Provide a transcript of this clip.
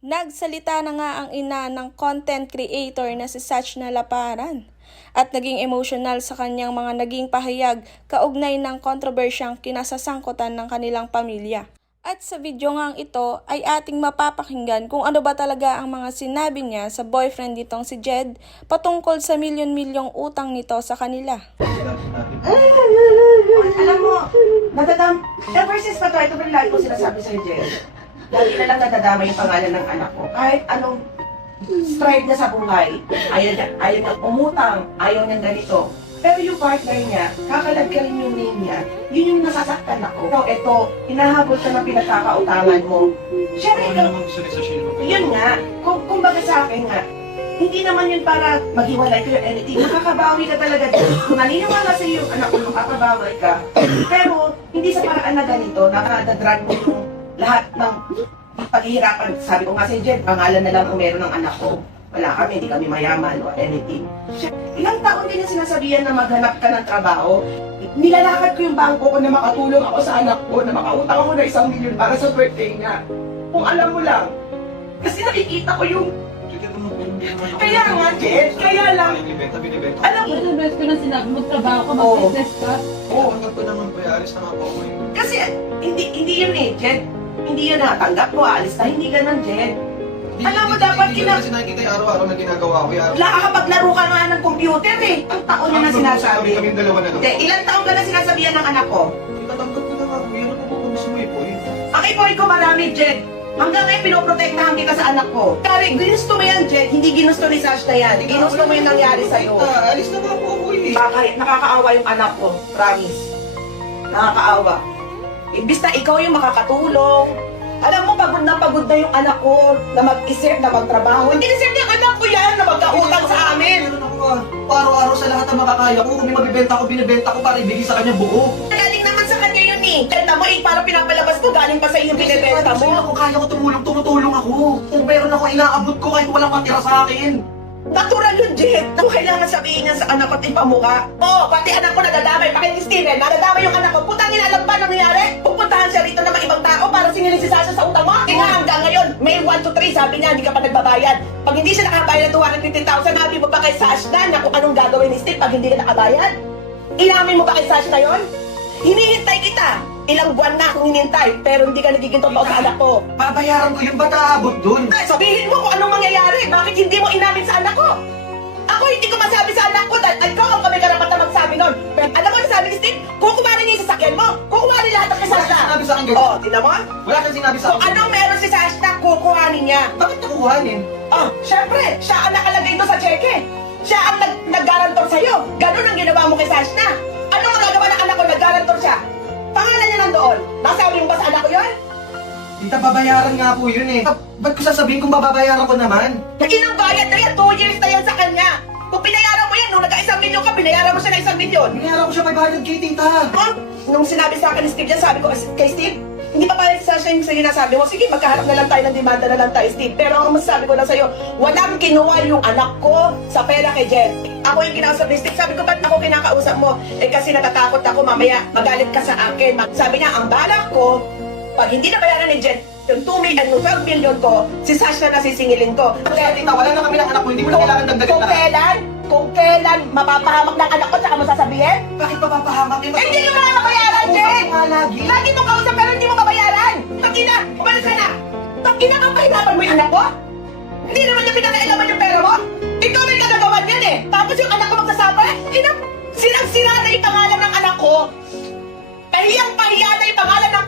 Nagsalita na nga ang ina ng content creator na si Sachna Laparan at naging emotional sa kanyang mga naging pahayag kaugnay ng kontrobersyang kinasasangkutan ng kanilang pamilya. At sa video ngang ito ay ating mapapakinggan kung ano ba talaga ang mga sinabi niya sa boyfriend nitong si Jed patungkol sa milyon-milyong utang nito sa kanila. Alam mo, ever since pa ito lagi ko sinasabi sa'yo, Jed. Lagi na lang nadadama yung pangalan ng anak ko. Kahit anong strive niya sa buhay, ayaw niya umutang, ayaw niya ganito. Pero yung partner niya, kakalag ka rin yung name niya, yun yung nasasaktan ako. So, ito, hinahabol ka ng pinagkakautangan mo. Siyempre, yun nga, kung baga sa akin nga, hindi naman yun para maghiwalay kayo anything. Nakakabawi ka talaga dyan. Kung naniniwala sa iyo yung anak ko, makakabawi ka. Pero, hindi sa paraan na ganito, nakadadrag mo yung lahat ng paghihirapan. Sabi ko nga si Jed, pangalan na lang ang meron ng anak ko. Wala kami, hindi kami mayaman o anything. Ilang taon din yung sinasabihan na maghanap ka ng trabaho. Nilalakad ko yung bangko ko na makatulong ako sa anak ko, na makautang ako na 1 milyon para sa birthday niya. Kung alam mo lang. Kasi nakikita ko yung... Kaya nga, Jed, kaya lang. Alam mo, ano best ko na sinabi, magtrabaho ka, mag-business ka. Oo, hanggang ko naman po, alis na nga po ako ngayon. kasi hindi yun eh, Jed. Hindi yun natanggap mo, alis na, hindi ganun, Jed. Alam mo, dapat Hindi kasi nakikita yung araw-araw na ginagawa ko. Nakakapaglaro ka nga ng computer eh. Ang taon niya na sinasabi. Kaming dalawa na lang. Hindi, ilang taon ka na sinasabihan ng anak ko? Itatanggap ko na nga. Yan ang pupunis mo eh po eh. Ang ipoy ko marami, Jed. Hanggang ngayon, pinoprotektahan kita sa anak ko. Kari, ginusto mo yan, Jed. Hindi ginusto ni Sash na yan. Ginusto mo yung nangyari sa'yo. Alis na nga po ako eh. Nakakaawa yung anak ko. Promise. Nakakaawa. Imbis na ikaw yung makakatulong. Alam mo, pagod na yung anak ko na mag-isip, na magtrabaho. Hindi isip niya anak ko yan na magkautang sa amin. Meron ako araw-araw sa lahat ng makakaya ko. Kung may mabibenta ko, binibenta ko para ibigay sa kanya buo. Galing naman sa kanya yun eh. Kanta mo eh, parang pinapalabas mo, galing pa sa iyo yung binibenta mo. Kung kaya ko tumutulong ako. Kung meron ako inaabot ko kahit walang matira sa akin. Natural yun, Jet. Kung kailangan sabihin niya sa anak ko at ipamuka. Oo, pati anak ko nadadamay. Pakit ni Steven, nadadamay yung anak ko. Putangin, alam ba nangyayari? Pupuntahan siya rito ng mga ibang tao para singilin si Sasha sa utang mo. Kaya hanggang ngayon, May 1 to 3, sabi niya, hindi ka pa nagbabayad. Pag hindi siya nakabayad ng 250,000, sabi mo ba kay Sasha na kung anong gagawin ni Steve pag hindi ka nakabayad? Inamin mo ba kay Sasha na yun? Hinihintay kita. Ilang buwan na akong hinintay, pero hindi ka nagiging totoo sa anak ko. Babayaran ko yung ba't aabot dun? Ay, sabihin mo kung anong mangyayari. Bakit hindi mo inamin sa anak ko? Ako hindi ko masabi sa anak ko dahil ikaw ang kami karapat na magsabi nun. Pero alam mo yung sabi ni Steve, kukumarin niya yung sasakyan mo. Kukumarin lahat ng kay Wala Sasha. siyang sinabi sa akin ganyan. Oh, tingnan mo. Wala siyang sinabi sa Kung akin. anong meron si Sasha, kukuhanin niya. Bakit nakuhanin? Oh, syempre, siya ang nakalagay doon sa cheque. Siya ang nag-garantor sa'yo. Ganun ang ginawa mo kay Sasha. Anong magagawa ng anak ko? Nag-garantor siya. Pangalan niya nandoon. Nasabi mo ba sa anak ko yun? Tita, babayaran nga po yun eh. Ba't ko sasabihin kung babayaran ko naman? Ilang bayad na yan? 2 years na yan sa kanya. Kung pinayaran mo yan, nung nagka-1 milyon ka, pinayaran mo siya ng 1 milyon. Binayaran ko siya 500k, tita. Nung sinabi sa akin ni Steve yan, sabi ko kay Steve, hindi pa pala sa siya yung sinasabi mo, sige, magkaharap na lang tayo ng demanda na lang tayo, Steve. Pero ang masasabi ko lang sa'yo, walang kinuha yung anak ko sa pera kay Jen. Ako yung kinausap ni Steve. Sabi ko, ba't ako kinakausap mo? Eh kasi natatakot ako, mamaya magalit ka sa akin. Sabi niya, ang balak ko, pag hindi nabayaran ni Jen, yung 12 million ko, si Sasha na sisingilin ko. Kaya tita, wala na kami ng anak ko, hindi mo na kailangan dagdagan lahat. Kung kailan mapapahamak ng anak ko, tsaka mo sasabihin? Bakit papapahamak? Eh, hindi nyo nga mabayaran, Jen! Nga lagi. Lagi mo kausap pero hindi mo mabayaran! Tangina! Umalis ka na! Tangina ka, pahirapan mo yung anak ko? Hindi naman niya pinakailaman yung pera mo? Ikaw may kagagawan yan eh! Tapos yung anak ko magsasapa? Sinang-sira na yung pangalan ng anak ko! Pahiyang-pahiya na yung pangalan ng